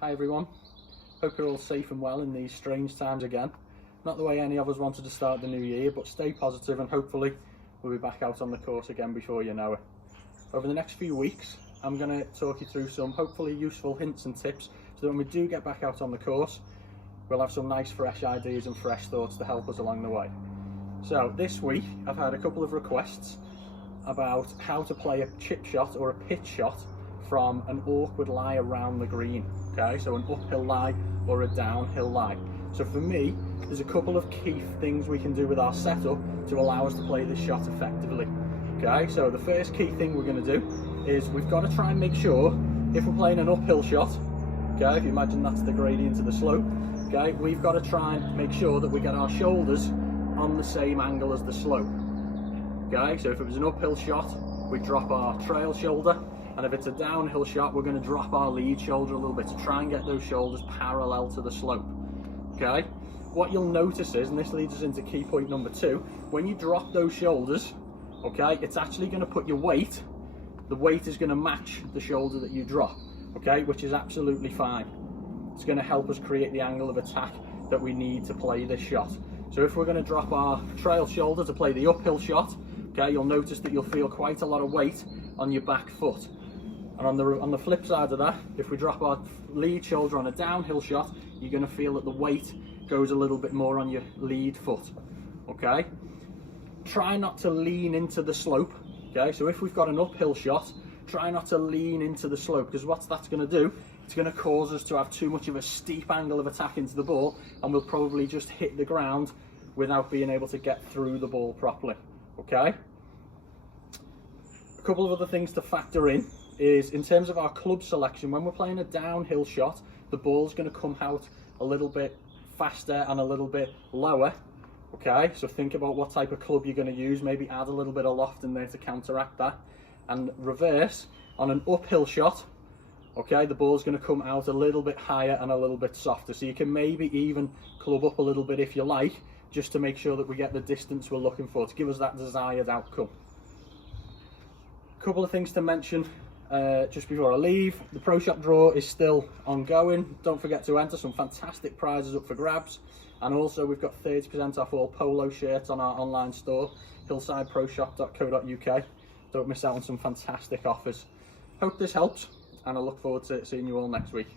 Hi everyone, hope you're all safe and well in these strange times again. Not the way any of us wanted to start the new year, but stay positive and hopefully we'll be back out on the course again before you know it. Over the next few weeks, I'm going to talk you through some hopefully useful hints and tips so that when we do get back out on the course, we'll have some nice fresh ideas and fresh thoughts to help us along the way. So this week, I've had a couple of requests about how to play a chip shot or a pitch shot from an awkward lie around the green. Okay, so an uphill lie or a downhill lie. So for me, there's a couple of key things we can do with our setup to allow us to play this shot effectively. Okay, so the first key thing we're going to do is we've got to try and make sure, if we're playing an uphill shot, okay, if you imagine that's the gradient of the slope, okay, we've got to try and make sure that we get our shoulders on the same angle as the slope. Okay, so if it was an uphill shot, we drop our trail shoulder, and if it's a downhill shot, we're going to drop our lead shoulder a little bit to try and get those shoulders parallel to the slope. Okay, what you'll notice is, and this leads us into key point number 2, when you drop those shoulders, okay, it's actually going to put your weight, the weight is going to match the shoulder that you drop, okay, which is absolutely fine. It's going to help us create the angle of attack that we need to play this shot. So if we're going to drop our trail shoulder to play the uphill shot, okay, you'll notice that you'll feel quite a lot of weight on your back foot. And on the flip side of that, if we drop our lead shoulder on a downhill shot, you're going to feel that the weight goes a little bit more on your lead foot. Okay, try not to lean into the slope. Okay, so if we've got an uphill shot, try not to lean into the slope, because what that's going to do, it's going to cause us to have too much of a steep angle of attack into the ball, and we'll probably just hit the ground without being able to get through the ball properly. Okay, a couple of other things to factor in is, in terms of our club selection, when we're playing a downhill shot, the ball's going to come out a little bit faster and a little bit lower. Okay, so think about what type of club you're going to use, maybe add a little bit of loft in there to counteract that. And reverse, on an uphill shot, okay, the ball's going to come out a little bit higher and a little bit softer, so you can maybe even club up a little bit if you like, just to make sure that we get the distance we're looking for, to give us that desired outcome. A couple of things to mention just before I leave. The Pro Shop draw is still ongoing. Don't forget to enter, some fantastic prizes up for grabs, and also we've got 30% off all polo shirts on our online store, hillsideproshop.co.uk. Don't miss out on some fantastic offers. Hope this helps, and I look forward to seeing you all next week.